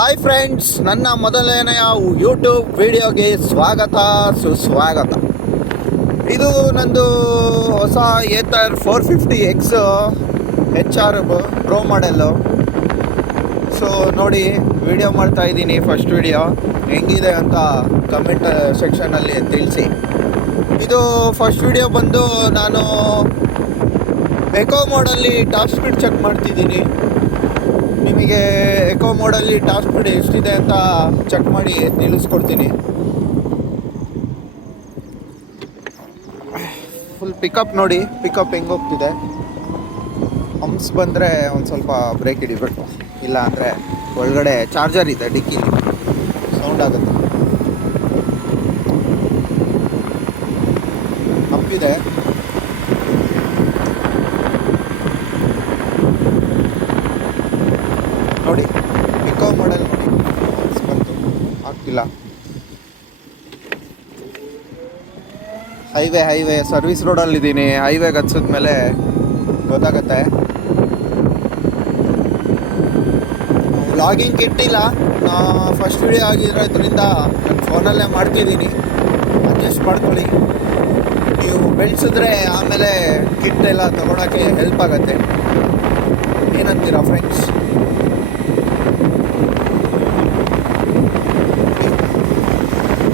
Hi friends, ನನ್ನ ಮೊದಲನೆಯ YouTube ವಿಡಿಯೋಗೆ ಸುಸ್ವಾಗತ. ಇದು ನಂದು ಹೊಸ Ather 450X HR pro model. So ನೋಡಿ, ವಿಡಿಯೋ ಮಾಡ್ತಾ ಇದ್ದೀನಿ. ಫಸ್ಟ್ ವಿಡಿಯೋ ಹೆಂಗಿದೆ ಅಂತ ಕಮೆಂಟ್ ಸೆಕ್ಷನಲ್ಲಿ ತಿಳಿಸಿ. ಇದು ಫಸ್ಟ್ ವಿಡಿಯೋ ಬಂದು ನಾನು ಎಕೋ ಮೋಡಲ್ಲಿ ಟಾಪ್ ಸ್ಪೀಡ್ ಚೆಕ್ ಮಾಡ್ತಿದ್ದೀನಿ. ನಿಮಗೆ ಎಕೋ ಮೋಡಲ್ಲಿ ಟಾಪ್ ಸ್ಪೀಡ್ ಎಷ್ಟಿದೆ ಅಂತ ಚೆಕ್ ಮಾಡಿ ತಿಳಿಸ್ಕೊಡ್ತೀನಿ. ಫುಲ್ ಪಿಕಪ್ ನೋಡಿ, ಪಿಕಪ್ ಹೆಂಗೆ ಹೋಗ್ತಿದೆ. ಹಂಪ್ಸ್ ಬಂದರೆ ಒಂದು ಸ್ವಲ್ಪ ಬ್ರೇಕ್ ಹಿಡಿಬೇಕು, ಇಲ್ಲ ಅಂದರೆ ಒಳಗಡೆ ಚಾರ್ಜರ್ ಇದೆ ಡಿಕ್ಕಿಲಿ, ಸೌಂಡ್ ಆಗುತ್ತೆ. ಹಂಪಿದೆ, ನೋಡಿ ಪಿಕೋ ಮಾಡೆಲ್ ನೋಡಿ, ಬಂತು ಆಗ್ತಿಲ್ಲ. Highway service ರೋಡಲ್ಲಿದ್ದೀನಿ. ಹೈವೇಗೆ ಹತ್ಸಿದ್ಮೇಲೆ ಗೊತ್ತಾಗತ್ತೆ. ವ್ಲಾಗಿಂಗ್ ಇಟ್ಟಿಲ್ಲ, ಫಸ್ಟ್ ವಿಡಿಯೋ ಆಗಿರೋದ್ರಿಂದ ನನ್ನ ಫೋನಲ್ಲೇ ಮಾಡ್ತಿದ್ದೀನಿ. ಅಡ್ಜಸ್ಟ್ ಮಾಡ್ಕೊಳ್ಳಿ. ನೀವು ಬೆಳೆಸಿದ್ರೆ ಆಮೇಲೆ ಕಿಟ್ ಎಲ್ಲ ತೊಗೊಳಕ್ಕೆ ಹೆಲ್ಪ್ ಆಗುತ್ತೆ. ಏನಂತೀರಾ ಫ್ರೆಂಡ್ಸ್?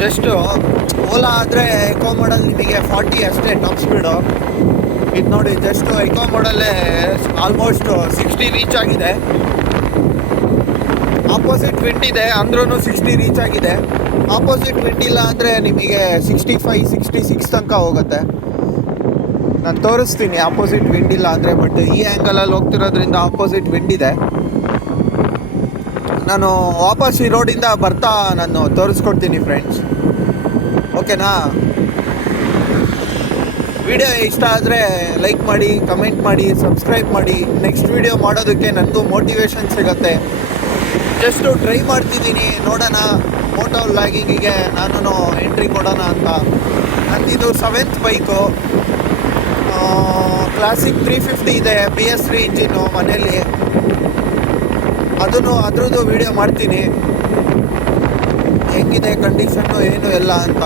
ಜಸ್ಟು ಓಲಾ ಆದರೆ ಎಕೋ ಮಾಡಲ್ ನಿಮಗೆ 40 ಅಷ್ಟೇ ಟಾಪ್ ಸ್ಪೀಡು. ಇದು ನೋಡಿ, ಜಸ್ಟು ಎಕೋ ಮಾಡಲ್ಲೇ ಆಲ್ಮೋಸ್ಟ್ 60 ರೀಚ್ ಆಗಿದೆ. ಆಪೋಸಿಟ್ ವಿಂಡ್ ಇದೆ ಅಂದ್ರೂ 60 ರೀಚ್ ಆಗಿದೆ. ಆಪೋಸಿಟ್ ವಿಂಡ್ ಇಲ್ಲ ಅಂದರೆ ನಿಮಗೆ 65, 66 ತನಕ ಹೋಗುತ್ತೆ. ನಾನು ತೋರಿಸ್ತೀನಿ ಆಪೋಸಿಟ್ ವಿಂಡ್ ಇಲ್ಲ ಅಂದರೆ. ಬಟ್ ಈ ಆ್ಯಂಗಲಲ್ಲಿ ಹೋಗ್ತಿರೋದ್ರಿಂದ ಆಪೋಸಿಟ್ ವಿಂಡ್ ಇದೆ. ನಾನು ವಾಪಸ್ ಈ ರೋಡಿಂದ ಬರ್ತಾ ನಾನು ತೋರಿಸ್ಕೊಡ್ತೀನಿ ಫ್ರೆಂಡ್ಸ್, ಓಕೆನಾ? ವಿಡಿಯೋ ಇಷ್ಟ ಆದರೆ ಲೈಕ್ ಮಾಡಿ, ಕಮೆಂಟ್ ಮಾಡಿ, ಸಬ್ಸ್ಕ್ರೈಬ್ ಮಾಡಿ. ನೆಕ್ಸ್ಟ್ ವಿಡಿಯೋ ಮಾಡೋದಕ್ಕೆ ನನಗೂ ಮೋಟಿವೇಶನ್ ಸಿಗುತ್ತೆ. ಜಸ್ಟು ಟ್ರೈ ಮಾಡ್ತಿದ್ದೀನಿ, ನೋಡೋಣ. ಮೋಟೋ ವ್ಲಾಗಿಂಗಿಗೆ ನಾನು ಎಂಟ್ರಿ ಕೊಡೋಣ ಅಂತ. ನಂದಿದು 7th ಬೈಕು, ಕ್ಲಾಸಿಕ್ 350 ಇದೆ, BS3 ಇಂಜಿನ್ನು ಮನೇಲಿ. ಅದ್ರದ್ದು ವಿಡಿಯೋ ಮಾಡ್ತೀನಿ, ಹೆಂಗಿದೆ ಕಂಡೀಷನ್ನು ಏನು ಎಲ್ಲ ಅಂತ.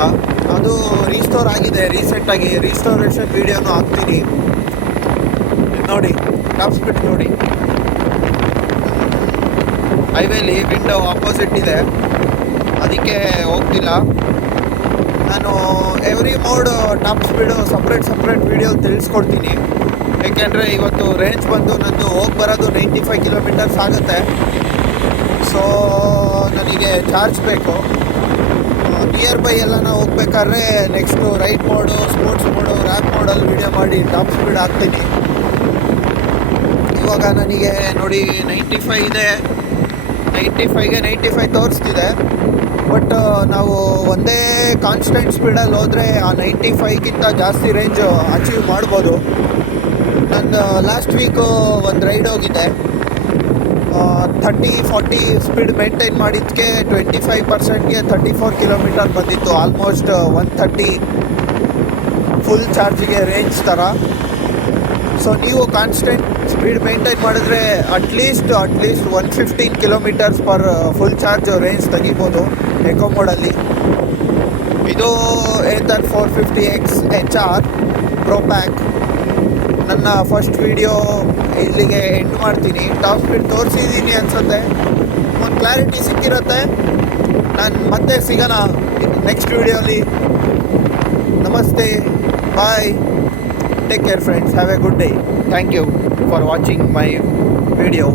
ಅದು ರೀಸ್ಟೋರ್ ಆಗಿದೆ ರೀಸೆಂಟಾಗಿ, ರೀಸ್ಟೋರೇಷನ್ ವಿಡಿಯೋನು ಹಾಕ್ತೀನಿ. ನೋಡಿ ಟಾಪ್ ಸ್ಪೀಡ್ ನೋಡಿ. ಹೈವೇಲಿ ವಿಂಡೋ ಆಪೋಸಿಟ್ ಇದೆ, ಅದಕ್ಕೆ ಹೋಗ್ತಿಲ್ಲ. ನಾನು every mode top speed separate video ತಿಳಿಸ್ಕೊಡ್ತೀನಿ. ಏಕೆಂದರೆ ಇವತ್ತು ರೇಂಜ್ ಬಂದು ನಂದು ಹೋಗಿ ಬರೋದು 95 ಕಿಲೋಮೀಟರ್ಸ್ ಆಗುತ್ತೆ. ಸೊ ನನಗೆ ಚಾರ್ಜ್ ಬೇಕು. ನಿಯರ್ ಬೈ ಎಲ್ಲ ನಾವು ಹೋಗ್ಬೇಕಾದ್ರೆ next ride mode, sports mode, rap ಮೋಡಲ್ಲಿ ವಿಡಿಯೋ ಮಾಡಿ ಟಾಪ್ ಸ್ಪೀಡ್ ಹಾಕ್ತೀನಿ. ಇವಾಗ ನನಗೆ ನೋಡಿ 95 ಇದೆ, 95 ತೋರಿಸ್ತಿದೆ. ಬಟ್ ನಾವು ಒಂದೇ ಕಾನ್ಸ್ಟೆಂಟ್ ಸ್ಪೀಡಲ್ಲಿ ಹೋದರೆ ಆ 95ಗಿಂತ ಜಾಸ್ತಿ ರೇಂಜು ಅಚೀವ್ ಮಾಡ್ಬೋದು. ನಾನು ಲಾಸ್ಟ್ ವೀಕು ಒಂದು ರೈಡ್ ಹೋಗಿದ್ದೆ, 30-40 ಸ್ಪೀಡ್ ಮೇಂಟೈನ್ ಮಾಡಿದ್ದಕ್ಕೆ 25%ಗೆ 34 ಕಿಲೋಮೀಟರ್ ಬಂದಿತ್ತು. ಆಲ್ಮೋಸ್ಟ್ 130 ಫುಲ್ ಚಾರ್ಜಿಗೆ ರೇಂಜ್ ಥರ. ಸೊ ನೀವು ಕಾನ್ಸ್ಟೆಂಟ್ ಸ್ಪೀಡ್ ಮೇಂಟೈನ್ ಮಾಡಿದ್ರೆ at least 115 kilometres per full charge range ತೆಗಿಬೋದು ಎಕೋ ಮೋಡಲ್ಲಿ. ಇದು Ather 450X HR pro pack. ನನ್ನ ಫಸ್ಟ್ ವಿಡಿಯೋ ಇಲ್ಲಿಗೆ ಎಂಡ್ ಮಾಡ್ತೀನಿ. ಟಾಪ್ ಸ್ಪೀಡ್ ತೋರಿಸಿದ್ದೀನಿ ಅನಿಸುತ್ತೆ, ಒಂದು ಕ್ಲಾರಿಟಿ ಸಿಕ್ಕಿರುತ್ತೆ. ನಾನು ಮತ್ತೆ ಸಿಗೋಣ ನೆಕ್ಸ್ಟ್ ವಿಡಿಯೋಲಿ. ನಮಸ್ತೆ, bye, take care friends, have a good day. Thank you for watching my video.